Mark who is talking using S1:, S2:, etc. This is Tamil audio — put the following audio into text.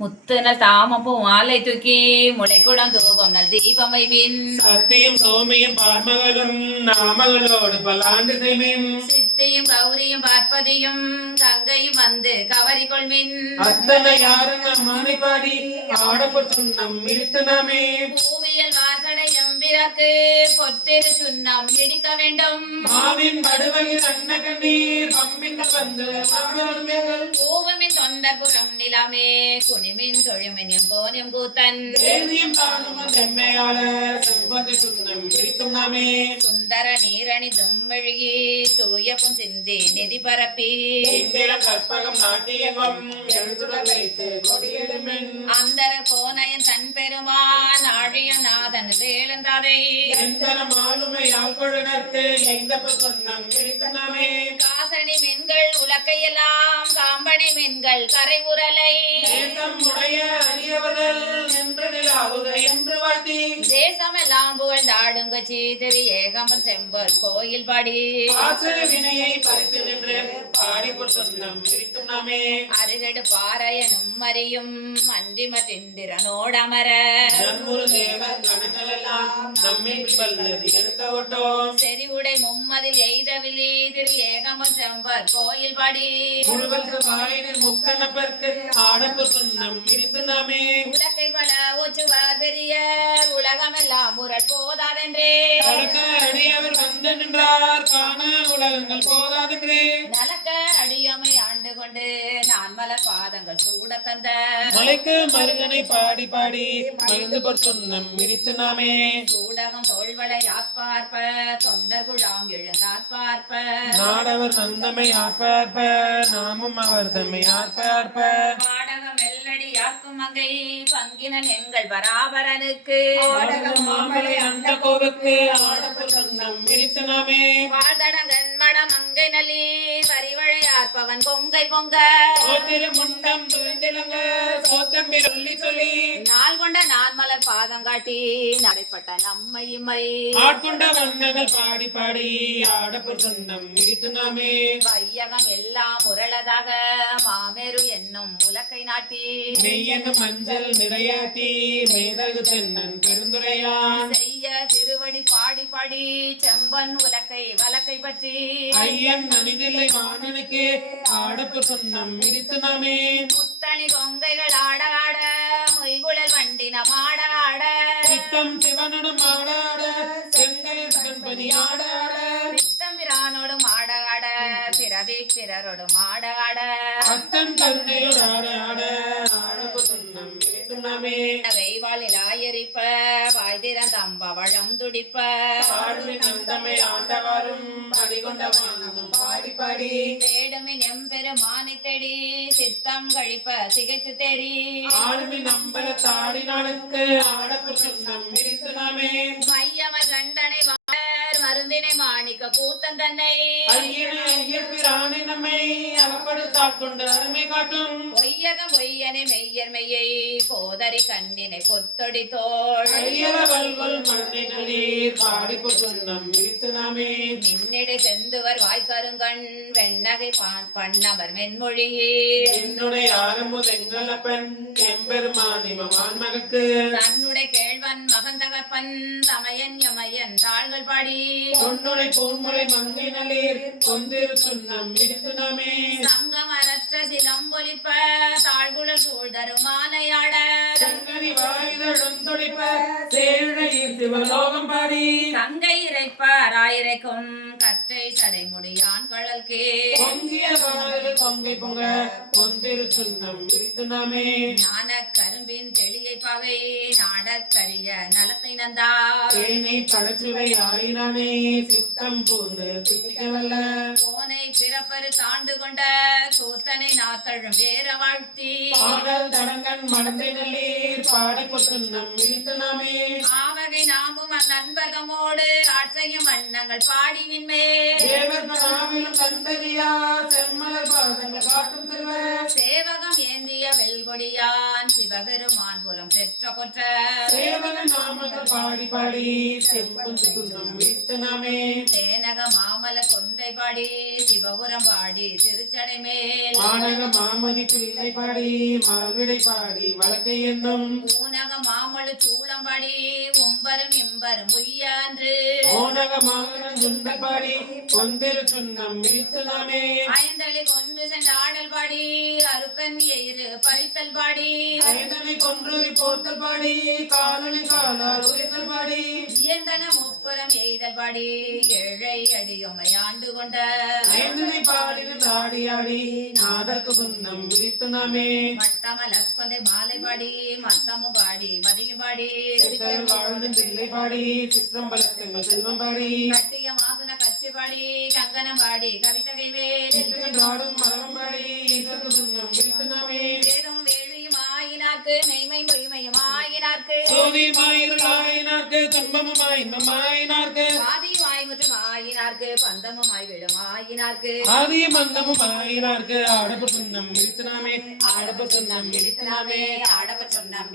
S1: முத்து நல் தாமம் பூ மாலை தூக்கி முளைக்குடம் தூபம் நல் தீபம் வைவின்
S2: சத்தியும் சௌமியும் பார்மகளும் நாமகளோடு பல்லாண்டு செய்மின்
S1: சித்தியும் கௌரியும் பார்ப்பதியும் கங்கையும் வந்து கவரி கொள்மின்
S2: அத்தனை யாரும் நம் மானை பாடி ஆடப்பட்டு நம் இழுத்து நாமே
S1: பூவியல் வாசடை எம்பிறக்கு பொத்திரு சுண்ணம் இடிக்க வேண்டும்.
S2: மாவின் படுவையில் அன்ன கண்ணீர் பம்பின்கள் வந்து
S1: பூவுமின் தொண்டர்புறம் நிலமே குனிமின் தொழுமின் எம்போனியம் கூத்தன்
S2: தேதியும் தானும் செம்மையாளர் செவ்வதி சுண்ணம் இழுத்தும் நாமே.
S1: சுந்தர நீரணி தும்மெழுகி தூயப்பும் சிந்தி நிதி பரப்பி.
S2: கற்பகம் நாட்டியகம் எழுத்துடன் வைத்து கொடியெடுமின்.
S1: அந்தர கோனையன் தன் பெருமான். ஆழிய நாதன் வேளந்தாதை
S2: எந்தனம் ஆளுமை ஆள்கொழுனர்க்கு எய்தப்ப சொன்னம் இழுத்தும்
S1: காசணி மீன்கள் உலக்கையெல்லாம் காம்பணி மீன்கள் கரை உரலை. தேசமெல்லாம் புகழ்ந்தாடும் கட்சி திரு ஏகம்பன் செம்பல் கோயில் பாடி.
S2: வினையை பறித்து நின்று
S1: அருகடு பாறையனும் அறியும் அன்றிம திந்திரனோடு அமர.
S2: நன்முரு தேவர் கணங்களெல்லாம் நம்மில் வல்லது எடுக்க விட்டோம்
S1: செறிவுடை மும்மதில் எய்தவிலி திரு செம்பல் கோயில் பாடி.
S2: முக்கணப்பற்கு ஆடப்பு சொன்னம் இடித்து நாமே.
S1: உலகை பல ஓச்சுவார் பெரிய உலகமெல்லாம் முரட் போதாதென்றே.
S2: அடியவர் வந்து நின்றார் காண உலகங்கள் போதாதென்றே.
S1: நலக்க அடியமை ஆண்டு நான் மலர் பாதங்கள் சூட தந்த.
S2: மலைக்கு மருகனை பாடி பாடி மருந்து பொற் சொன்னம் இடித்து நாமே.
S1: சூடகம் தோள்வளை ஆட்பார்ப்ப தொண்டர் குழாம் எழுந்தார் பார்ப்ப.
S2: நாடவர் நந்தமை ஆர்ப்பார்ப்ப நாமும் அவர் தம்மை ஆர்ப்பார்ப்ப.
S1: பாடகம் வெள்ளடி யாக்கும் மங்கை பங்கினன் எங்கள் பராபரனுக்கு
S2: மாமலை அந்த கோவுக்கு ஆடப்பு சொன்னம் இடித்து நாமே.
S1: பாடகன் மட மங்கை நலி வரிவழையார்ப்பவன் கொங்கை பொங்க
S2: சோத்திரு முண்டம் சோத்தம்பி சொல்லி சொல்லி.
S1: நாள் கொண்ட நான் மலர் பாதம் காட்டி நடைப்பட்ட நம்மை இம்மை.
S2: ஆட்கொண்ட வண்ணங்கள் பாடி பாடி ஆடப்பு சொன்னம் இடித்து நாமே.
S1: வையகம் எல்லாம் உரளதாக மாமேரு என்னும் உலக்கை நாட்டி.
S2: மெய்யன மஞ்சள் நிறையாட்டி மேதகு தென்னன் பெருந்துரையான்.
S1: செய்ய திருவடி பாடி பாடி செம்பன் உலக்கை வலக்கை பற்றி.
S2: ஐயன் அணிதில்லை மாணனுக்கு ஆடப்பு சொன்னம் இடித்து நாமே.
S1: முத்தணி கொங்கைகள் ஆட ஆட மொய்குழல் வண்டின பாட ஆட.
S2: சித்தம் சிவனுடன் ஆடாட செங்கல்
S1: நித்தம்பிரானோடும் ஆட ஆட. பிறரோடும் ஆட ஆட
S2: ஆட. ஆட ஆடப்பு சொன்னம் இடித்து நாமே
S1: வெய்வாளில் ஆயரிப்ப. துடிப்ப.
S2: பணிகொண்ட வானம் பாடி பாடி.
S1: தேடுமின் எம்பெருமானை தேடி சித்தம் கழிப்ப திகைத்து தேறி
S2: ஆளுமி நம்பல தாடி நாளுக்கு ஆடப்பு
S1: மையம கண்டனை தன்னை.
S2: அரியணை ஐயப்பிரானை நம்மை அகப்படுத்தாக் கொண்டு அருமை காட்டும்.
S1: பொய்யகம் பொய்யனை மெய்யர் மெய்யை போதரி கண்ணினை பொத்தொடி தோள். நின்னிடை செந்துவர் வாய்க்கருங்கண் வெண்ணகை பான் பண்ணவர் மென்மொழி.
S2: என்னுடைய
S1: தன்னுடைய கேழ்வன் மகந்தகப்பன் தமையன் யமையன் தாள்கள் பாடி.
S2: பொன்னுடை பூன்முளை மங்கை நல்லீர் கொந்திரு சொன்னம் இடித்து நாமே.
S1: சங்கமரற்ற சிலம்பொலிப்ப தாழ்குழல் சூழ்தரும் மாலையாட
S2: செங்கனி வாயுதழும் துடிப்ப சேழையில் சிவலோகம் பாடி.
S1: கங்கை இறைப்பாராயிரைக்கும் கற்றை சடைமுடியான் கழல்கே.
S2: பொங்கிய பாடல் பொங்கை பொங்க பொந்திரு நாமே.
S1: ஞான கரும்பின் தெளியை பகை நாடற்கரிய நலத்தை நந்தா
S2: தேனை பழச்சுவை ஆயினானே சித்தம் பூண்டு திணிக்கவல்ல.
S1: கோனை பிறப்பரு தாண்டு கொண்ட கூத்தனை நாத்தழும் வேற வாழ்த்தி.
S2: பாடல் தடங்கன் மடந்தை நல்லீர் பாடி சொன்னம் இடித்து நாமே.
S1: ஆவகை நாமும் நண்பகமோடு ஆட்சையும் வண்ணங்கள் பாடிவின்மே
S2: தேவர் நாவிலும் கண்டறியா செம்மலர் பாதங்கள் காட்டும் செல்வ.
S1: சேவகம் ஏந்திய வெல்கொடியான் சிவபெருமான் பெற்ற கொற்ற
S2: சேவக நாமங்கள் பாடி பாடி செம்பும்
S1: தேனக மாமல சிந்தை பாடி சிவபுரம் பாடி திருச்சடை மேல்.
S2: மாநக மாமதி பிள்ளை பாடி மரவிடை பாடி வழக்கை என்னும்
S1: ஊனக மாமழு சூளம் பாடி உம்பரும் இம்பரும் உய்யான்று
S2: ஓனக சுண்ட பாடி கொந்திரு சுண்ணம் மிதித்து நாமே.
S1: ஐந்தளி கொன்று சென்ற ஆடல் பாடி அருக்கன் எயிறு பறித்தல் பாடி.
S2: ஐந்தனை கொன்று போர்த்தல் பாடி காலனி காலால் உரைத்தல் பாடி.
S1: இயந்தன முப்புறம் எய்தல் பாடி ஏழை அடியொமை ஆண்டு கொண்ட.
S2: ஐந்தனை பாடின தாடியாடி நாதற்கு சுண்ணம் மிதித்து நாமே.
S1: மட்டமல கொண்டை மாலை பாடி மத்தமும் பாடி மதியம் பாடி.
S2: வாழ்ந்து பிள்ளை பாடி சிற்றம்பலத்தங்கள் செல்வம் பாடி.
S1: கட்டிய மாசுன கச்சி பாடி கங்கனம் பாடி கவிதகை மேல்
S2: சிற்றங்காடும் மரம் பாடி இதற்கு சுண்ணம் மிதித்து நாமே
S1: வேதமும் வேள்வியும் ஆயினார்க்கு. மெய்மை
S2: துன்பமுமாய் ஆதிய ஆயினார்க்கு ஆடப்பு சுண்ணம் மிதித்து நாமே ஆடப்பு சுண்ணம்